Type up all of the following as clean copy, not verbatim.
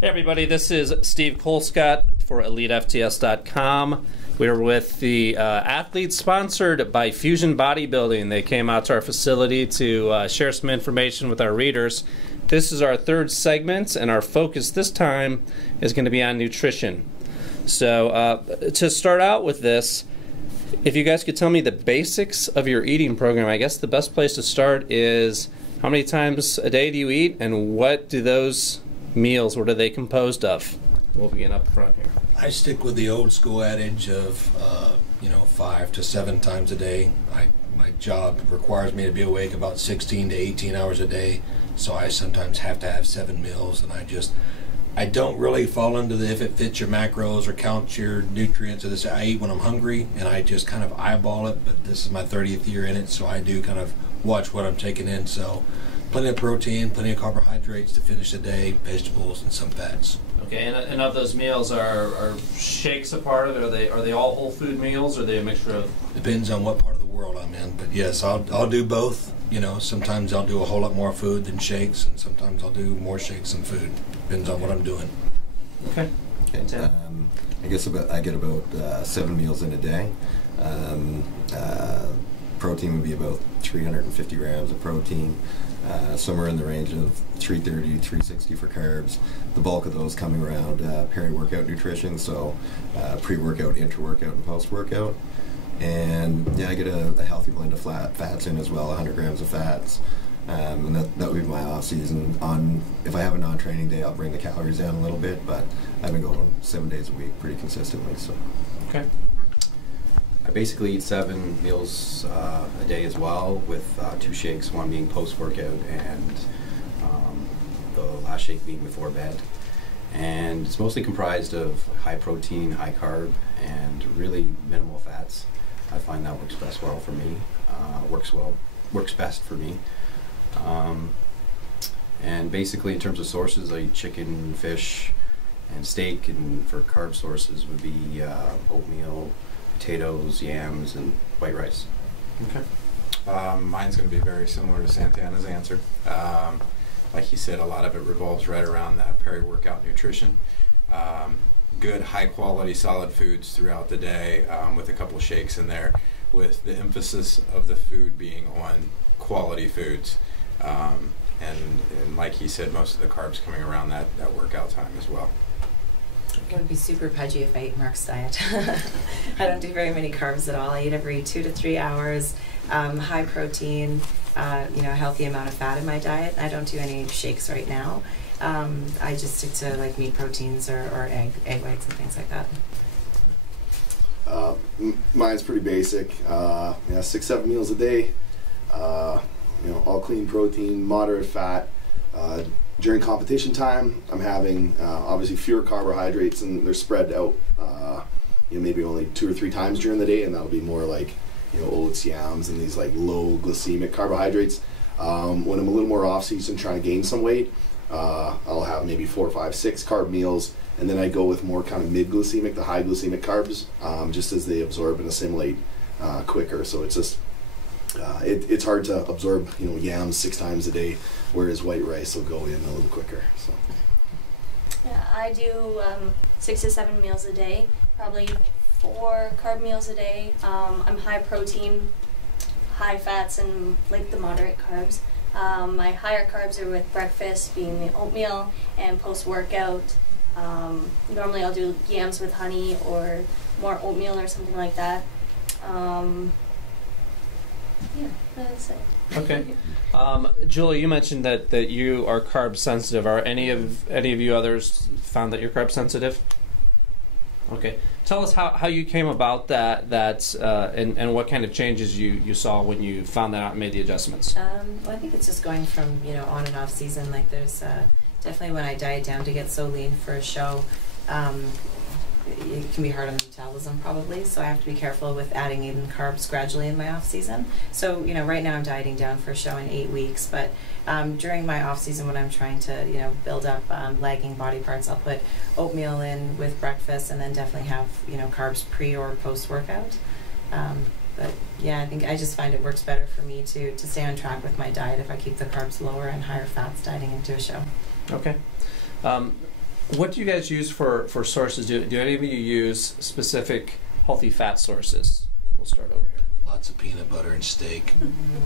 Hey everybody, this is Steve Colescott for elitefts.com. We're with the athletes sponsored by FUSION Bodybuilding. They came out to our facility to share some information with our readers. This is our third segment, and our focus this time is going to be on nutrition. So to start out with this, if you guys could tell me the basics of your eating program, I guess the best place to start is how many times a day do you eat, and what do those meals, what are they composed of? We'll begin up front here. I stick with the old school adage of 5 to 7 times a day. My job requires me to be awake about 16 to 18 hours a day, so I sometimes have to have 7 meals, and I don't really fall into the if it fits your macros or count your nutrients or this. I eat when I'm hungry, and I just kind of eyeball it, but this is my 30th year in it, so I do kind of watch what I'm taking in. So plenty of protein, plenty of carbohydrates to finish the day, vegetables, and some fats. Okay, and of those meals, are shakes a part of it? Are they all whole food meals, or are they a mixture of? Depends on what part of the world I'm in, but yes, I'll do both. You know, sometimes I'll do a whole lot more food than shakes, and sometimes I'll do more shakes than food. Depends on what I'm doing. Okay. I guess I get about 7 meals in a day. Protein would be about 350 grams of protein. Somewhere in the range of 330 to 360 for carbs. The bulk of those coming around peri-workout nutrition, so pre-workout, intra-workout, and post-workout. And yeah, I get a healthy blend of fats in as well, 100 grams of fats. And that would be my off season. If I have a non-training day, I'll bring the calories down a little bit, but I've been going 7 days a week pretty consistently. So. Okay. I basically eat 7 meals a day as well, with 2 shakes, one being post-workout and the last shake being before bed. And it's mostly comprised of high protein, high carb, and really minimal fats. I find that works best well for me, works best for me. And basically in terms of sources, I eat chicken, fish, and steak, and for carb sources would be oatmeal, potatoes, yams, and white rice. Okay. Mine's going to be very similar to Santana's answer. Like he said, a lot of it revolves right around that peri-workout nutrition. Good, high-quality, solid foods throughout the day, with a couple shakes in there, with the emphasis of the food being on quality foods. And like he said, most of the carbs coming around that workout time as well. I would be super pudgy if I ate Mark's diet. I don't do very many carbs at all. I eat every 2 to 3 hours, high protein, a healthy amount of fat in my diet. I don't do any shakes right now. I just stick to like meat proteins or egg whites and things like that. Mine's pretty basic. 6-7 meals a day. All clean protein, moderate fat. During competition time, I'm having obviously fewer carbohydrates, and they're spread out maybe only 2 or 3 times during the day, and that'll be more like oats, yams, and these like low glycemic carbohydrates. When I'm a little more off season trying to gain some weight, I'll have maybe 4, 5, 6 carb meals, and then I go with more kind of mid glycemic to high glycemic carbs, just as they absorb and assimilate quicker. So it's just it's hard to absorb yams 6 times a day, whereas white rice will go in a little quicker. So. Yeah, I do 6 to 7 meals a day, probably 4 carb meals a day. I'm high protein, high fats, and like the moderate carbs. My higher carbs are with breakfast being the oatmeal, and post-workout normally I'll do yams with honey or more oatmeal or something like that. Yeah, that's it. Okay. Julie, you mentioned that you are carb sensitive. Are any of you others found that you're carb sensitive? Okay. Tell us how you came about that and what kind of changes you saw when you found that out and made the adjustments. Well, I think it's just going from on and off season. Like there's definitely when I diet down to get so lean for a show, it can be hard on the metabolism probably, so I have to be careful with adding in carbs gradually in my off season. So right now I'm dieting down for a show in 8 weeks, but during my off season when I'm trying to build up lagging body parts, I'll put oatmeal in with breakfast, and then definitely have carbs pre or post workout. But yeah, I think I just find it works better for me to stay on track with my diet if I keep the carbs lower and higher fats dieting into a show. Okay. What do you guys use for sources? Do any of you use specific healthy fat sources? We'll start over here. Lots of peanut butter and steak.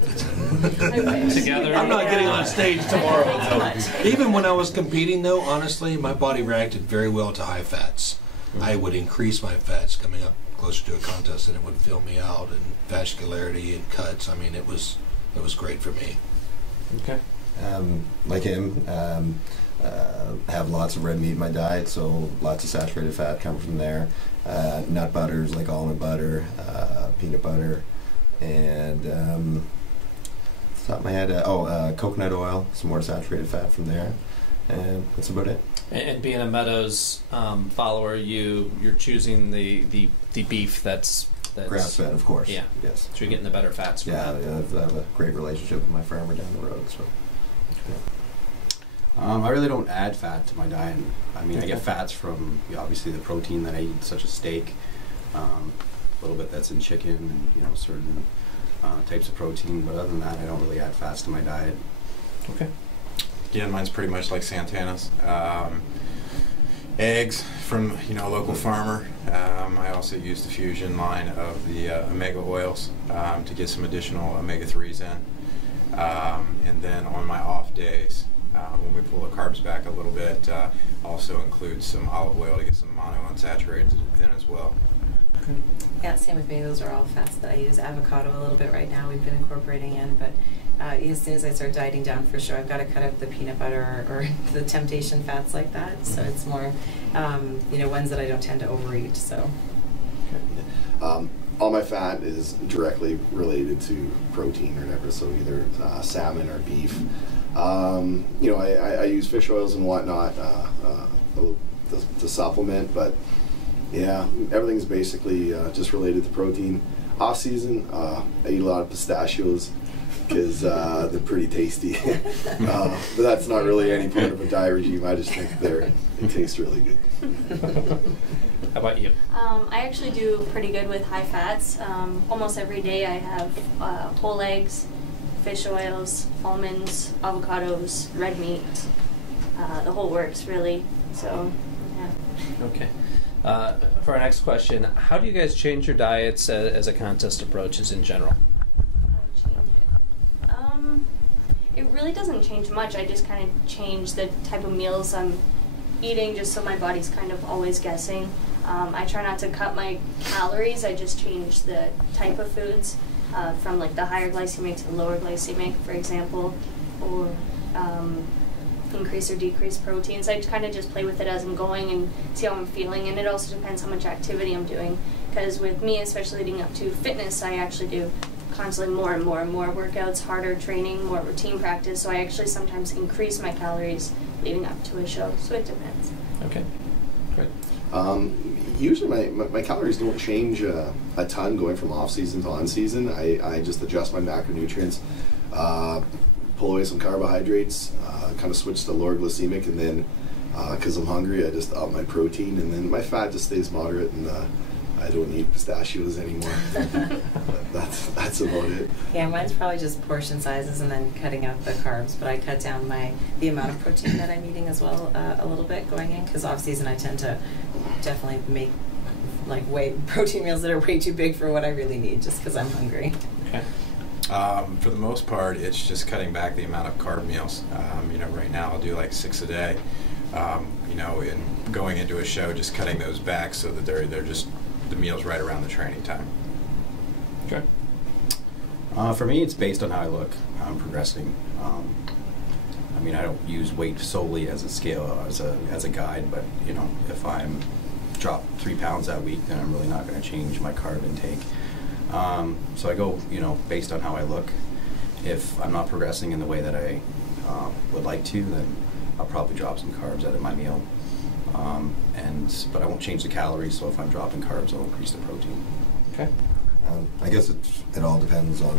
Together. I'm not getting on stage tomorrow, though. Even when I was competing, though, honestly, my body reacted very well to high fats. I would increase my fats coming up closer to a contest, and it would fill me out, and vascularity and cuts. I mean, it was great for me. Okay. Like him, have lots of red meat in my diet, so lots of saturated fat come from there. Nut butters like almond butter, peanut butter, and off the top of my head, coconut oil, some more saturated fat from there, and that's about it. And being a Meadows follower, you're choosing the beef that's grass fed, of course. Yeah. Yes. So you're getting the better fats from that. Yeah, I have a great relationship with my farmer down the road. So. Yeah. I really don't add fat to my diet. I mean, I get fats from obviously the protein that I eat, such as steak, a little bit that's in chicken, and certain types of protein. But other than that, I don't really add fats to my diet. Okay. Again, mine's pretty much like Santana's. Eggs from a local farmer. I also use the Fusion line of the omega oils to get some additional omega-3s in. And then on my off days, when we pull the carbs back a little bit, also include some olive oil to get some monounsaturated in as well. Okay. Yeah, same with me. Those are all fats that I use. Avocado a little bit right now we've been incorporating in, but as soon as I start dieting down, for sure, I've got to cut out the peanut butter or the temptation fats like that. So it's more, ones that I don't tend to overeat. So. Okay. All my fat is directly related to protein or whatever, so either salmon or beef. I use fish oils and whatnot to supplement, but yeah, everything's basically just related to protein. Off season, I eat a lot of pistachios because they're pretty tasty, but that's not really any part of a diet regime. I just think they taste really good. How about you? I actually do pretty good with high fats. Almost every day I have whole eggs, fish oils, almonds, avocados, red meat, the whole works really. So, yeah. Okay. For our next question, how do you guys change your diets as a contest approaches in general? It really doesn't change much. I just kind of change the type of meals I'm eating just so my body's kind of always guessing. I try not to cut my calories. I just change the type of foods from like the higher glycemic to the lower glycemic, for example, or increase or decrease proteins. I kind of just play with it as I'm going and see how I'm feeling, and it also depends how much activity I'm doing. Because with me, especially leading up to fitness, I actually do constantly more and more and more workouts, harder training, more routine practice, so I actually sometimes increase my calories leading up to a show, so it depends. Okay, great. Usually my calories don't change a ton going from off season to on season. I just adjust my macronutrients, pull away some carbohydrates, kind of switch to lower glycemic, and then because I'm hungry, I just up my protein, and then my fat just stays moderate, and I don't eat pistachios anymore. That's about it. Yeah, mine's probably just portion sizes and then cutting out the carbs, but I cut down the amount of protein that I'm eating as well a little bit going in, because off season I tend to definitely make protein meals that are way too big for what I really need, just because I'm hungry. Okay. For the most part, it's just cutting back the amount of carb meals. Right now I'll do like 6 a day. In going into a show, just cutting those back so that they're just the meals right around the training time. Okay. For me, it's based on how I look. I'm progressing. I don't use weight solely as a scale, as a guide, but if I'm drop 3 pounds that week, then I'm really not going to change my carb intake. So I go, based on how I look. If I'm not progressing in the way that I would like to, then I'll probably drop some carbs out of my meal. But I won't change the calories, so if I'm dropping carbs, I'll increase the protein. Okay. I guess it all depends on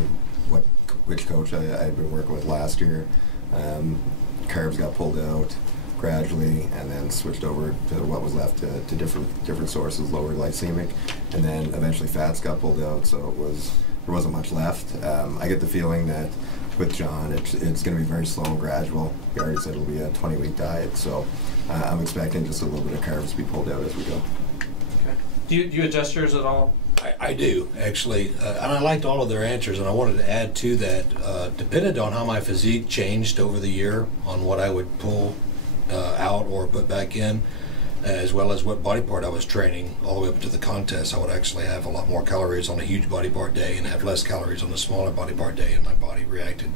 which coach I've been working with last year. Carbs got pulled out gradually, and then switched over to what was left to different sources, lower glycemic, and then eventually fats got pulled out, so there wasn't much left. I get the feeling that with John, it's going to be very slow and gradual. He already said it'll be a 20-week diet, so I'm expecting just a little bit of carbs to be pulled out as we go. Okay. Do you adjust yours at all? I do, actually, and I liked all of their answers, and I wanted to add to that, depended on how my physique changed over the year on what I would pull out or put back in, as well as what body part I was training all the way up to the contest. I would actually have a lot more calories on a huge body part day and have less calories on a smaller body part day, and my body reacted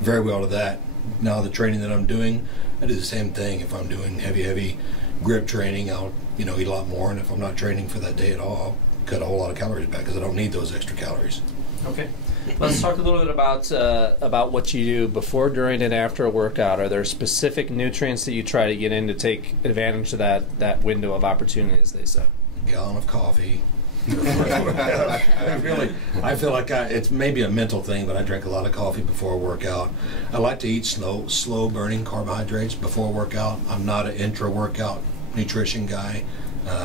very well to that. Now the training that I'm doing, I do the same thing. If I'm doing heavy grip training, I'll eat a lot more, and if I'm not training for that day at all, I'll cut a whole lot of calories back because I don't need those extra calories. Okay. Let's talk a little bit about what you do before, during, and after a workout. Are there specific nutrients that you try to get in to take advantage of that window of opportunity, as they say? A gallon of coffee. I feel like it's maybe a mental thing, but I drink a lot of coffee before a workout. I like to eat slow burning carbohydrates before a workout. I'm not an intra-workout nutrition guy.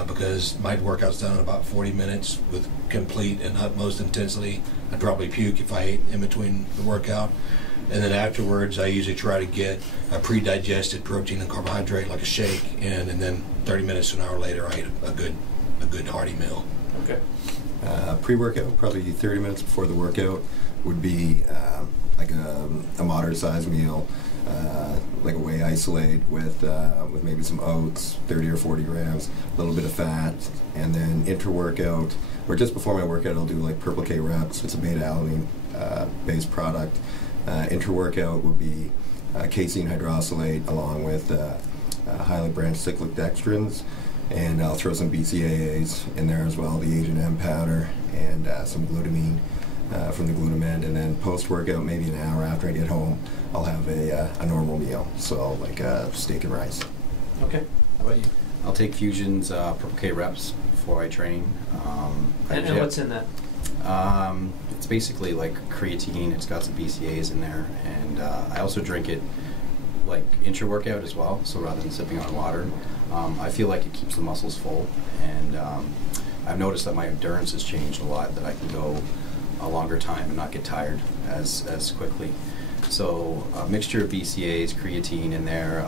Because my workout's done in about 40 minutes with complete and utmost intensity. I'd probably puke if I ate in between the workout. And then afterwards, I usually try to get a pre-digested protein and carbohydrate like a shake in, and then 30 minutes to an hour later, I eat a good hearty meal. Okay. Pre-workout, probably 30 minutes before the workout, would be like a moderate sized meal. Like a whey isolate with maybe some oats, 30 or 40 grams, a little bit of fat, and then intra-workout, or just before my workout, I'll do like Purple K reps. It's a beta-alanine based product. Intra-workout would be casein hydrosylate along with highly branched cyclic dextrins, and I'll throw some BCAAs in there as well, the H&M powder, and some glutamine from the Glutamend, and then post-workout, maybe an hour after I get home, I'll have a normal meal, so like steak and rice. Okay. How about you? I'll take Fusion's Purple K reps before I train. And what's in that? It's basically like creatine. It's got some BCAAs in there, and I also drink it like intra-workout as well, so rather than sipping on water. I feel like it keeps the muscles full, and I've noticed that my endurance has changed a lot, that I can go a longer time and not get tired as quickly. So a mixture of BCAAs, creatine in there.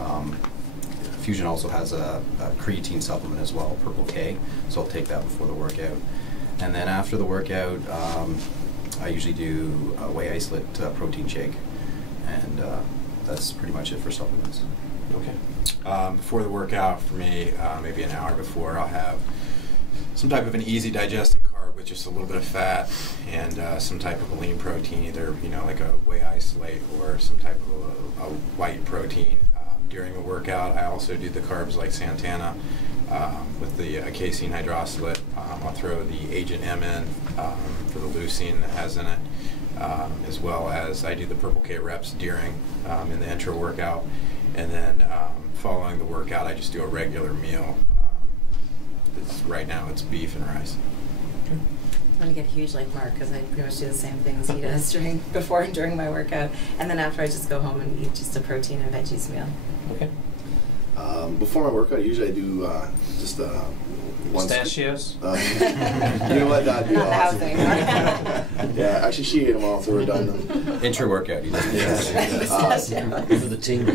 Fusion also has a creatine supplement as well, Purple K, so I'll take that before the workout. And then after the workout, I usually do a whey isolate protein shake, and that's pretty much it for supplements. Okay. Before the workout, for me, maybe an hour before, I'll have some type of an easy digesting carb with just a little bit of fat and some type of a lean protein, either like a whey isolate or some type of a white protein. During the workout, I also do the carbs like Santana with the casein hydrosylate. I'll throw the Agent M in for the leucine that has in it, as well as I do the Purple K reps during in the intro workout, and then following the workout, I just do a regular meal. Right now, it's beef and rice. I'm going to get huge like Mark, because I pretty much do the same things he does before and during my workout, and then after I just go home and eat just a protein and veggies meal. Okay. Before my workout, usually I do just one pistachios. You know what? That'd be awesome. Yeah, actually, she ate them all, so we're done. Intra workout, you know. For the team.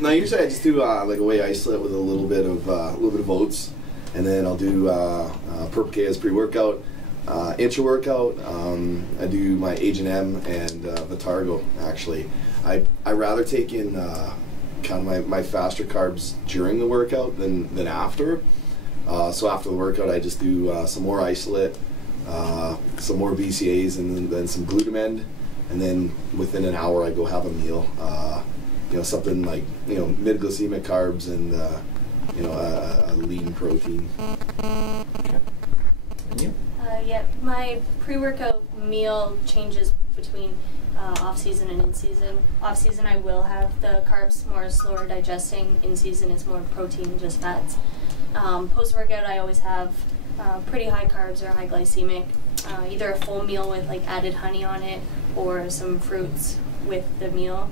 No, usually I just do like a whey isolate with a little bit of oats, and then I'll do Purple K as pre-workout. Intra workout, I do my H&M and Vitargo. Actually, I rather take in kind of my faster carbs during the workout than after. So after the workout, I just do some more isolate, some more BCAAs, and then some Glutamend, and then within an hour I go have a meal. Something like mid-glycemic carbs and a lean protein. Okay. And you? Yeah, my pre-workout meal changes between off-season and in-season. Off-season I will have the carbs more slower digesting. In-season it's more protein and just fats. Post-workout I always have pretty high carbs or high glycemic, either a full meal with like added honey on it or some fruits with the meal,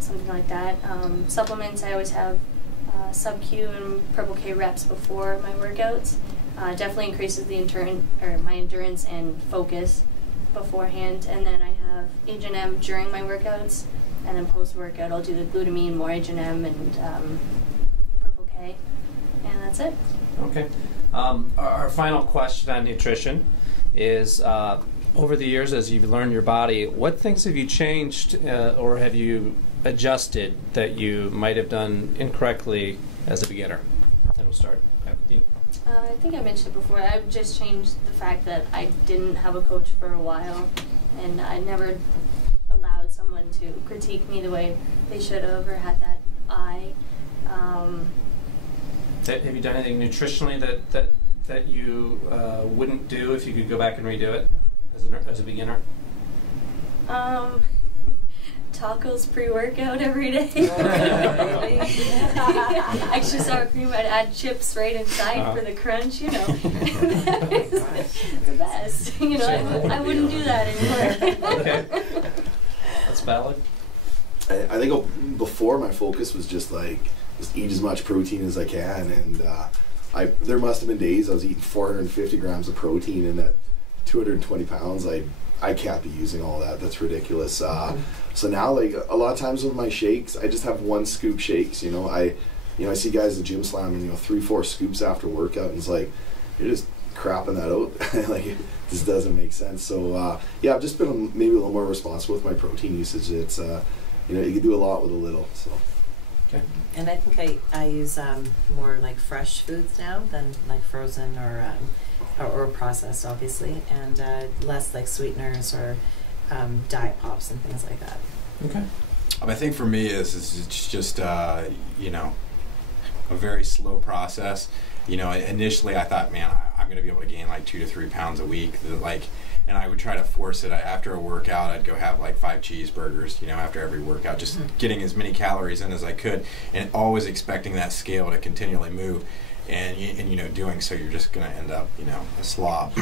something like that. Supplements I always have sub-Q and Purple K reps before my workouts. Definitely increases the my endurance and focus beforehand, and then I have H&M during my workouts, and then post-workout I'll do the glutamine, more H&M, and that's it. Okay. Our final question on nutrition is, over the years as you've learned your body, what things have you changed or have you adjusted that you might have done incorrectly as a beginner? And we'll start back with you. I think I mentioned it before. I've just changed the fact that I didn't have a coach for a while, and I never allowed someone to critique me the way they should have or had that eye. Have you done anything nutritionally that you wouldn't do if you could go back and redo it as a beginner? Tacos pre-workout every day. Extra sour cream. I'd add chips right inside for the crunch. You know, the best. You know, I wouldn't do that anymore. Okay, that's valid. I think before my focus was just eat as much protein as I can, and there must have been days I was eating 450 grams of protein, and at 220 pounds, I can't be using all that. That's ridiculous. So now, like a lot of times with my shakes, I just have 1 scoop shakes. You know, I see guys at the gym slamming 3-4 scoops after workout, and it's like you're just crapping that out. Like it just doesn't make sense. So yeah, I've just been maybe a little more responsible with my protein usage. It's you can do a lot with a little. So. Okay. And I think I use more like fresh foods now than like frozen or processed, obviously, and less like sweeteners or diet pops and things like that. Okay. I think for me it's just you know, a very slow process. You know, initially I thought, man, I'm going to be able to gain like 2 to 3 pounds a week. And I would try to force it. After a workout, I'd go have like 5 cheeseburgers, you know, after every workout, just getting as many calories in as I could, and always expecting that scale to continually move. And you know, doing so, you're just going to end up, you know, a slob.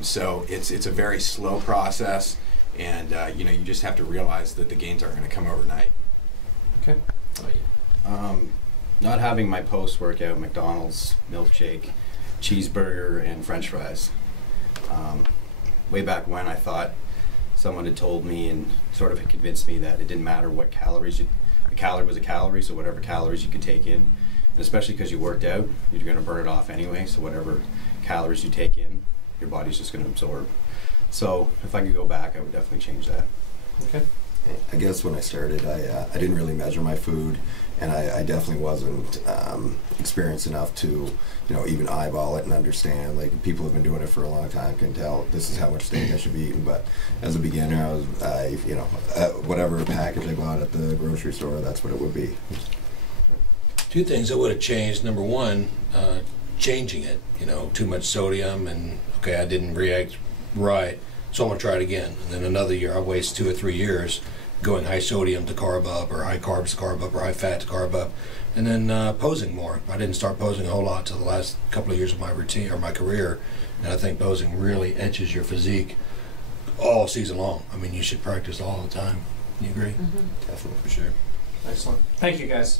So it's a very slow process, and you know, you just have to realize that the gains aren't going to come overnight. Okay. How about you? Not having my post-workout McDonald's milkshake, cheeseburger, and French fries. Way back when, I thought someone had told me and sort of had convinced me that it didn't matter what calories a calorie was a calorie, so whatever calories you could take in, and especially because you worked out, you're going to burn it off anyway, so whatever calories you take in, your body's just going to absorb. So if I could go back, I would definitely change that. Okay. I guess when I started, I didn't really measure my food, and I definitely wasn't experienced enough to, even eyeball it and understand. Like, people have been doing it for a long time can tell this is how much steak I should be eating. But as a beginner, whatever package I bought at the grocery store, that's what it would be. 2 things I would have changed. Number 1, changing it. Too much sodium, and okay, I didn't react right, so I'm gonna try it again. And then another year, I waste 2 or 3 years going high sodium to carb up, or high carbs to carb up, or high fat to carb up, and then posing more. I didn't start posing a whole lot till the last couple of years of my routine or my career, and I think posing really etches your physique all season long. I mean, you should practice all the time. You agree? Mm-hmm. Definitely, for sure. Excellent. Thank you, guys.